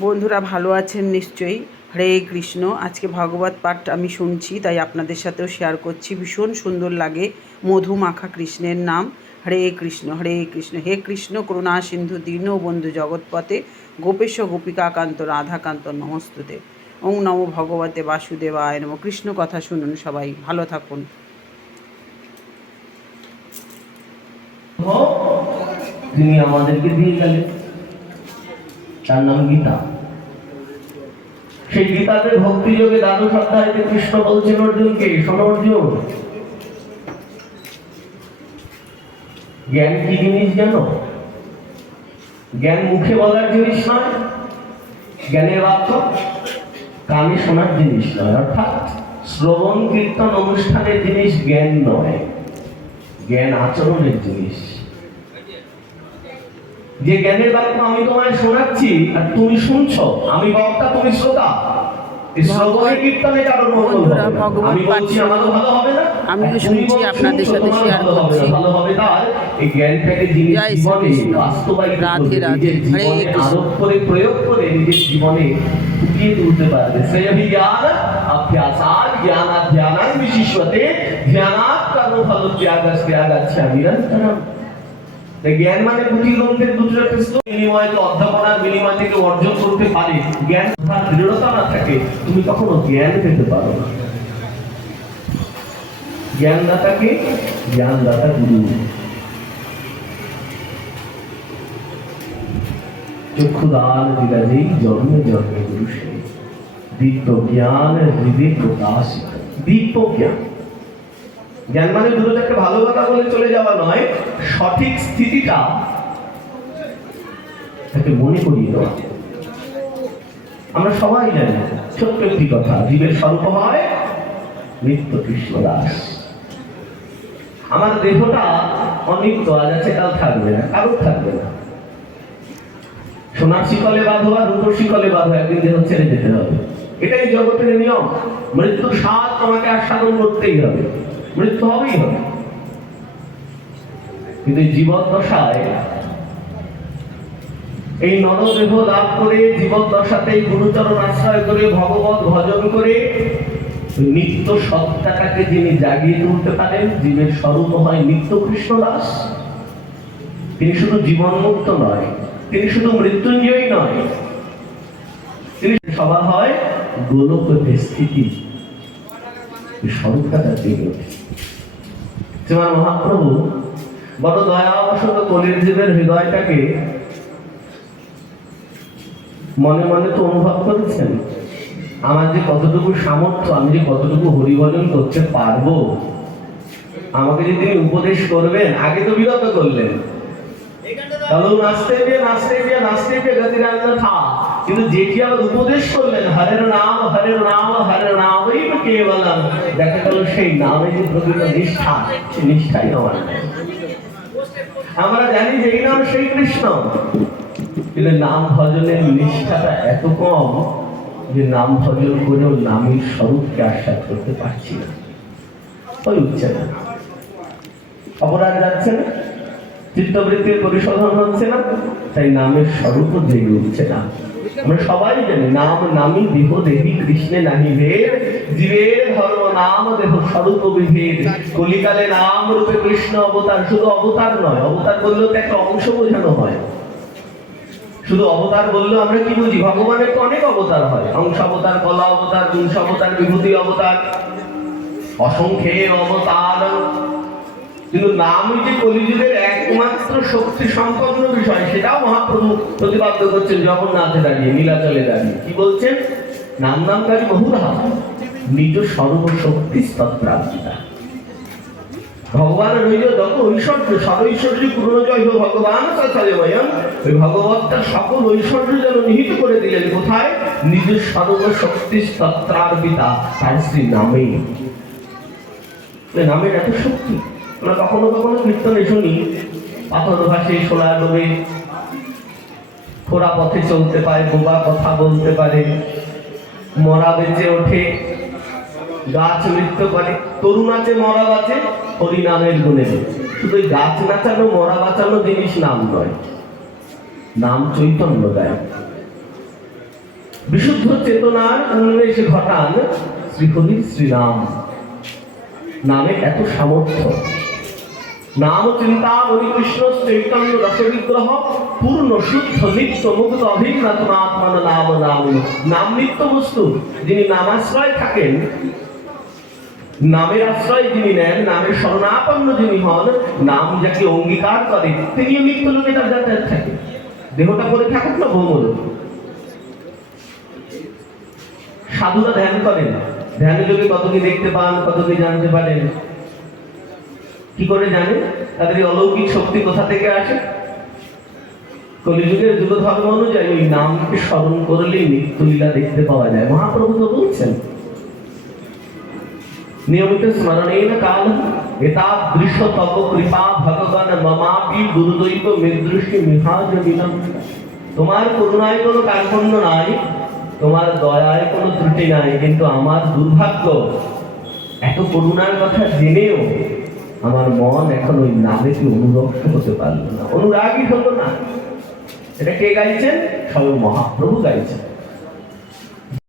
বন্ধুরা ভালো আছেন নিশ্চয়ই? হরে কৃষ্ণ। আজকে ভাগবত পাঠ আমি শুনছি, তাই আপনাদের সাথেও শেয়ার করছি। ভীষণ সুন্দর লাগে মধু মাখা কৃষ্ণের নাম। হরে কৃষ্ণ হরে কৃষ্ণ। হে কৃষ্ণ, করুণা, সিন্ধু, দীর্ণ বন্ধু জগৎপথে গোপেশ, গোপিকাকান্ত, রাধাকান্ত, নমস্তুতে। ওং নম ভগবতে বাসুদেবায় নম। কৃষ্ণ কথা শুনুন সবাই, ভালো থাকুন। তিনি আমাদেরকে দিয়ে গেলেন। তার নাম গীতা। সেই গীতাতে ভক্তি যোগে দ্বাদশ অধ্যায়তে কৃষ্ণ বলছেন অর্জুনকে শোনো অর্জুন। জ্ঞান কি জিনিস জানো? জ্ঞান মুখে বলার জিনিস নয়, জ্ঞানের বাক্য কানে শোনার জিনিস নয়। অর্থাৎ শ্রবণ, কীর্তন, অনুষ্ঠানের জিনিস জ্ঞান নয়, জ্ঞান আচরণের জিনিস। যে জ্ঞানের বাক্য আমি তোমায় শোনাচ্ছি আর তুমি শুনছো আমি বক্তা তুমি শ্রোতা আমি শুনছি, আপনাদের সাথে। করছি। জয় শ্রীকৃষ্ণ। রাধে রাধে। হরে কৃষ্ণ। করে প্রয়োগ করে নিজের জীবনে ফুটিয়ে তুলতে পারবে সেই জ্ঞান অভ্যাসার জ্ঞানাধ্যানাং বিশিষ্যতে ধ্যানাৎ কর্ম ফল নিরন্তরম তাই জ্ঞান মানে পুঁথি গ্রন্থের দুটো অধ্যাপনার বিনিময় থেকে অর্জন করতে পারে। জ্ঞান তার দৃঢ়তা না থাকে, তুমি কখনো জ্ঞান পেতে পারো না। জ্ঞানদাতাকে জ্ঞানদাতা গুরু। চক্ষুদান জন্মে জন্মে গুরু সে জ্ঞান হৃদয় প্রকাশিত। দীপ্ত জ্ঞান জ্ঞান মানে দুটো চারটে ভালো কথা বলে চলে যাওয়া নয়, সঠিক স্থিতিটা তাকে মনে করিয়ে দেওয়া। আমরা সবাই জানি, ছোট্ট একটি কথা, জীবের স্বল্প হয় নিত্য কৃষ্ণ দাস। আমার দেহটা অনিত্য, আজ আছে, কাল থাকবে না, কারোর থাকবে না। সোনার শিকলে বাঁধো আর রূপোর শিকলে বাঁধো, একদিন দেহ ছেড়ে যেতে হবে। এটাই জগতের নিয়ম। মৃত্যুর স্বাদ তোমাকে আস্বাদন করতেই হবে। মৃত্যু হবেই হবে। কিন্তু জীবন দশায় এই নরদেহ লাভ করে জীবন দশাতেই গুরুচরণ আশ্রয় করে, ভগবত ভজন করে, নিত্য সত্তাটাকে যিনি জাগিয়ে তুলতে পারেন জীবের স্বরূপ হয় নিত্য কৃষ্ণ দাস তিনি শুধু জীবন মুক্ত নয়, তিনি শুধু মৃত্যুঞ্জয়ী নয়, তিনি সভা হয় গোলকতে স্থিতি। স্বরূপটা তার যেমন মহাপ্রভু দয়াবশত হৃদয়টাকে মনে মনে তো অনুভব করেছেন। আমার যে কতটুকু সামর্থ্য, আমি যে কতটুকু হরিভজন করতে পারব? আমাকে যে তিনি উপদেশ করবেন, আগে তো বিরত করলেন। চলো নাচতে গিয়ে নাচতে গিয়ে নাচতে গিয়ে গতি থা। কিন্তু যেটি আবার উপদেশ করলেন, হরের নাম হরের নাম, হরের নামই কেবলম দেখা গেল সেই নামে যে প্রকৃত নিষ্ঠা, সেই নিষ্ঠাই আমার আমরা জানি যে এই নাম সেই কৃষ্ণ। কিন্তু নাম ভজনের নিষ্ঠাটা এত কম যে নাম ভজন করেও নামের স্বরূপকে আশ্বাদ করতে পারছি না। ওই উঠছে না অপরাধ যাচ্ছে না, চিত্তবৃত্তির পরিশোধন হচ্ছে না, তাই নামের স্বরূপও জেগে উঠছে না। আমরা সবাই জানি, নাম নামি দেহ কৃষ্ণে নাহি ভেদ। জীবের ধর্ম, নাম দেহ স্বরূপ বিভেদ। কলিকালে নাম রূপে কৃষ্ণ অবতার, শুধু অবতার নয়, অবতার বললেও তো একটা অংশ বোঝানো হয়। শুধু অবতার আমরা কি বুঝি? ভগবানের তো অনেক অবতার হয়। অংশ অবতার, কলা অবতার পুংস অবতার, বিভূতি অবতার। অসংখ্যে অবতার। কিন্তু নামই যে কলিযুগের একমাত্র শক্তি সম্পন্ন বিষয়, সেটাও মহাপ্রভু প্রতিপাদ্য করছেন, জগন্নাথে দাঁড়িয়ে, নীলাচলে দাঁড়িয়ে। কি বলছেন? নাম নামকারী বহুধা নিজ সর্বশক্তি স্তত্রান্বিতা ভগবান রইল যত ঐশ্বর্য সর্বৈশ্বর্য পূর্ণজয় হোক, ভগবান তথাজময়ম ওই ভগবতটা সকল ঐশ্বর্য যেন নিহিত করে দিলেন, কোথায়? নিজ সর্বশক্তি স্তত্রার্পিতা তার শ্রী এই নামের এত শক্তি। আমরা কখনো কখনো কীর্তনে শুনি পাথর ভাসে, সোনা ডোবে, খোরা পথে চলতে পারে, বোবা কথা বলতে পারে, মরা বেঁচে ওঠে, গাছ নৃত্য করে, তরুণ আছে, মরা বাঁচে হরিনামের গুণে শুধু গাছ নাচানো মরা বাঁচানো জিনিস নাম নয়, নাম চৈতন্য দেয় বিশুদ্ধ চেতনার উন্মেষ ঘটান শ্রীহরির শ্রীরাম। নামে এত সামর্থ্য। নাম চিন্তা কৃষ্ণ চৈতন্য রসবিগ্রহ পূর্ণ শুদ্ধ নিত্য মুক্ত অভিন্নত আত্মান নাম নাম নাম নিত্য বস্তু, যিনি নামাশ্রয় থাকেন, নামের আশ্রয় যিনি নেন, নামের শরণাপন্ন যিনি হন, নাম যাকে অঙ্গীকার করে, তিনিও নিত্য লোকে তার যাতায়াত থাকে। দেহটা করে থাকুক না ভৌমল সাধুরা ধ্যান করেন। ধ্যানে যদি কত কি দেখতে পান কত কি জানতে পারেন কি করে জানেন তাদের এই অলৌকিক শক্তি কোথা থেকে আসে? কলিযুগের যুগ ধর্ম অনুযায়ী ওই নামকে স্মরণ করলেই নিত্যলীলা দেখতে পাওয়া যায়। মহাপ্রভু তো বলছেন, নিয়মিত স্মরণেন কাল এতাদৃশ তপ কৃপা ভগবান মমাপি গুরুদৈব মৃদৃষ্টি মিহাজ বিনম তোমার করুণায় কোনো কার্পণ্য নাই, তোমার দয়ায় কোনো ত্রুটি নাই, কিন্তু আমার দুর্ভাগ্য, এত করুণার কথা জেনেও আমার মন এখন ওই নামেকে অনুরক্ত হতে পারল না। অনুরাগই হলো না। এটা কে গাইছেন? স্বয়ং মহাপ্রভু গাইছেন।